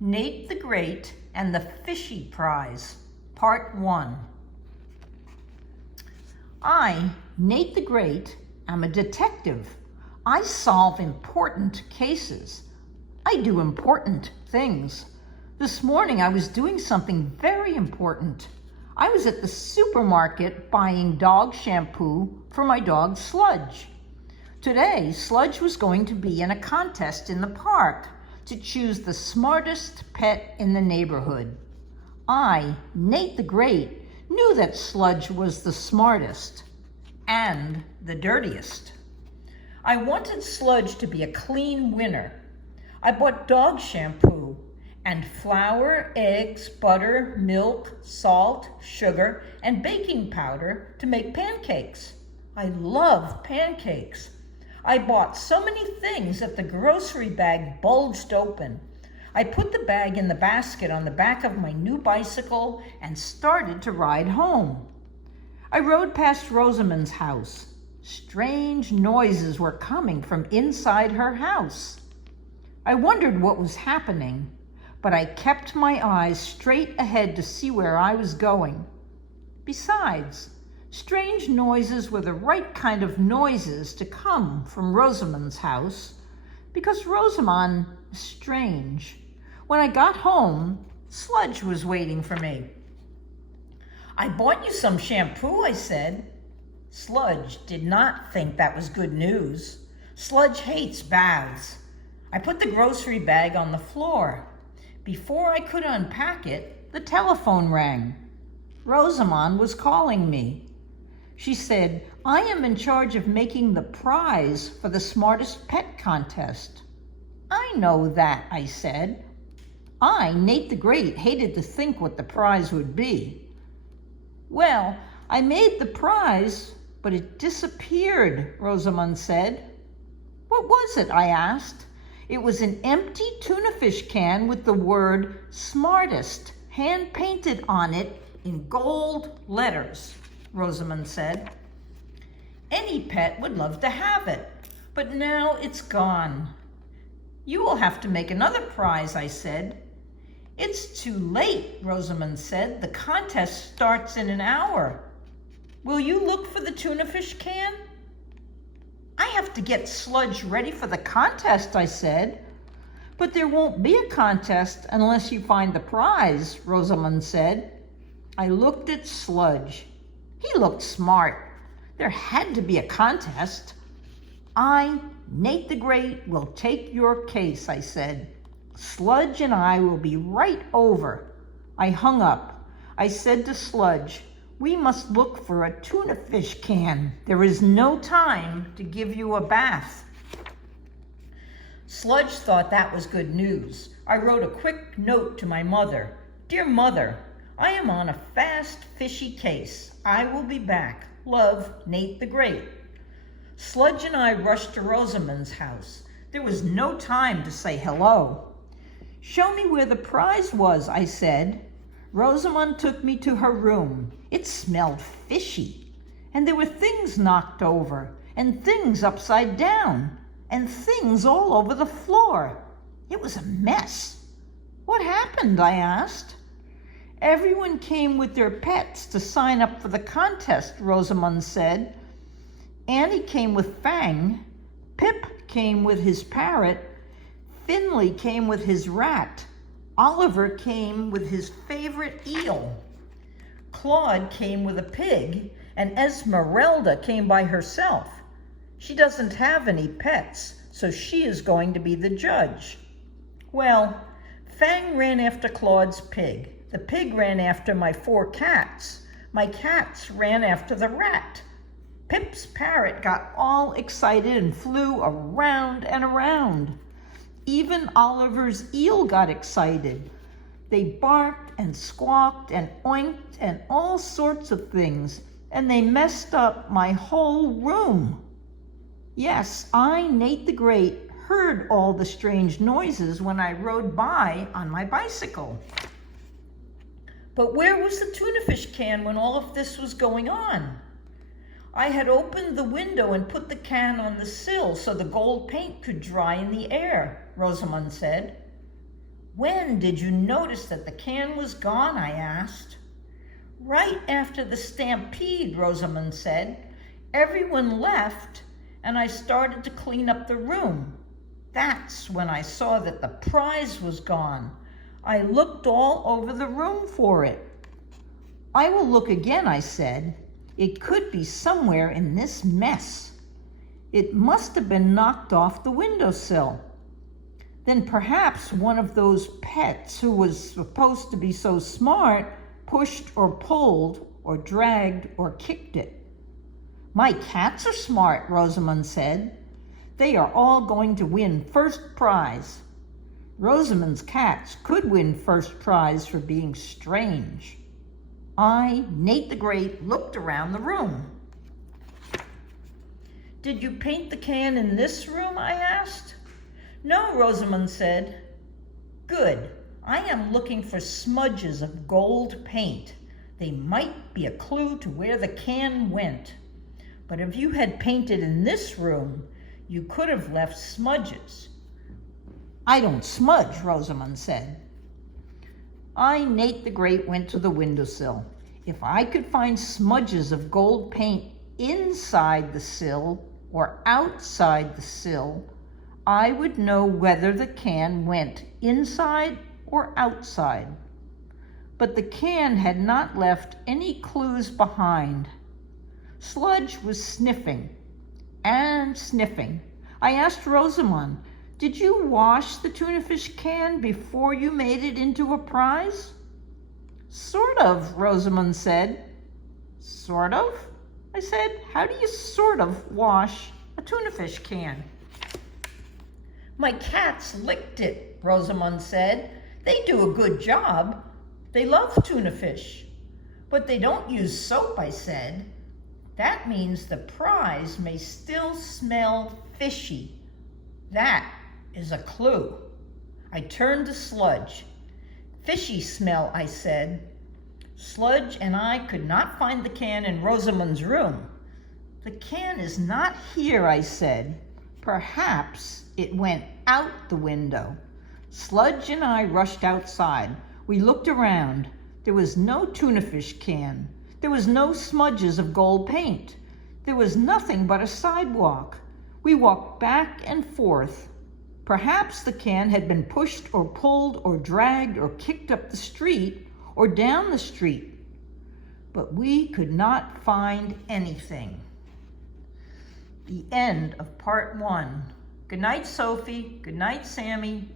Nate the Great and the Fishy Prize, Part 1. I, Nate the Great, am a detective. I solve important cases. I do important things. This morning I was doing something very important. I was at the supermarket buying dog shampoo for my dog Sludge. Today, Sludge was going to be in a contest in the park to choose the smartest pet in the neighborhood. I, Nate the Great, knew that Sludge was the smartest and the dirtiest. I wanted Sludge to be a clean winner. I bought dog shampoo and flour, eggs, butter, milk, salt, sugar, and baking powder to make pancakes. I love pancakes. I bought so many things that the grocery bag bulged open. I put the bag in the basket on the back of my new bicycle and started to ride home. I rode past Rosamond's house. Strange noises were coming from inside her house. I wondered what was happening, but I kept my eyes straight ahead to see where I was going. Besides, strange noises were the right kind of noises to come from Rosamond's house, because Rosamond is strange. When I got home, Sludge was waiting for me. "I bought you some shampoo," I said. Sludge did not think that was good news. Sludge hates baths. I put the grocery bag on the floor. Before I could unpack it, the telephone rang. Rosamond was calling me. She said, "I am in charge of making the prize for the smartest pet contest." "I know that," I said. I, Nate the Great, hated to think what the prize would be. "Well, I made the prize, but it disappeared," Rosamond said. "What was it?" I asked. "It was an empty tuna fish can with the word smartest hand-painted on it in gold letters," Rosamond said. "Any pet would love to have it, but now it's gone." "You will have to make another prize," I said. "It's too late," Rosamond said. "The contest starts in an hour." "Will you look for the tuna fish can?" "I have to get Sludge ready for the contest," I said. "But there won't be a contest unless you find the prize," Rosamond said. I looked at Sludge. He looked smart. There had to be a contest. "I, Nate the Great, will take your case," I said. "Sludge and I will be right over." I hung up. I said to Sludge, "We must look for a tuna fish can. There is no time to give you a bath." Sludge thought that was good news. I wrote a quick note to my mother. "Dear Mother, I am on a fast, fishy case. I will be back. Love, Nate the Great." Sludge and I rushed to Rosamond's house. There was no time to say hello. "Show me where the prize was," I said. Rosamond took me to her room. It smelled fishy, and there were things knocked over, and things upside down, and things all over the floor. It was a mess. "What happened?" I asked. "Everyone came with their pets to sign up for the contest," Rosamond said. "Annie came with Fang, Pip came with his parrot, Finley came with his rat, Oliver came with his favorite eel, Claude came with a pig, and Esmeralda came by herself. She doesn't have any pets, so she is going to be the judge." Well, Fang ran after Claude's pig. The pig ran after my 4 cats. My cats ran after the rat. Pip's parrot got all excited and flew around and around. Even Oliver's eel got excited. They barked and squawked and oinked and all sorts of things, and they messed up my whole room. Yes, I, Nate the Great, heard all the strange noises when I rode by on my bicycle. But where was the tuna fish can when all of this was going on? I had opened the window and put the can on the sill so the gold paint could dry in the air, Rosamond said. When did you notice that the can was gone? I asked. Right after the stampede, Rosamond said. Everyone left, and I started to clean up the room. That's when I saw that the prize was gone. I looked all over the room for it. I will look again, I said. It could be somewhere in this mess. It must have been knocked off the windowsill. Then perhaps one of those pets who was supposed to be so smart pushed or pulled or dragged or kicked it. My cats are smart, Rosamond said. They are all going to win first prize. Rosamond's cats could win first prize for being strange. I, Nate the Great, looked around the room. Did you paint the can in this room? I asked. No, Rosamond said. Good. I am looking for smudges of gold paint. They might be a clue to where the can went. But if you had painted in this room, you could have left smudges. I don't smudge, Rosamond said. I, Nate the Great, went to the windowsill. If I could find smudges of gold paint inside the sill or outside the sill, I would know whether the can went inside or outside. But the can had not left any clues behind. Sludge was sniffing and sniffing. I asked Rosamond, did you wash the tuna fish can before you made it into a prize? Sort of, Rosamond said. Sort of? I said, how do you sort of wash a tuna fish can? My cats licked it, Rosamond said. They do a good job. They love tuna fish. But they don't use soap, I said. That means the prize may still smell fishy. That is a clue. I turned to Sludge. Fishy smell, I said. Sludge and I could not find the can in Rosamond's room. The can is not here, I said. Perhaps it went out the window. Sludge and I rushed outside. We looked around. There was no tuna fish can. There was no smudges of gold paint. There was nothing but a sidewalk. We walked back and forth. Perhaps the can had been pushed or pulled or dragged or kicked up the street or down the street. But we could not find anything. The end of part 1. Good night, Sophie. Good night, Sammy.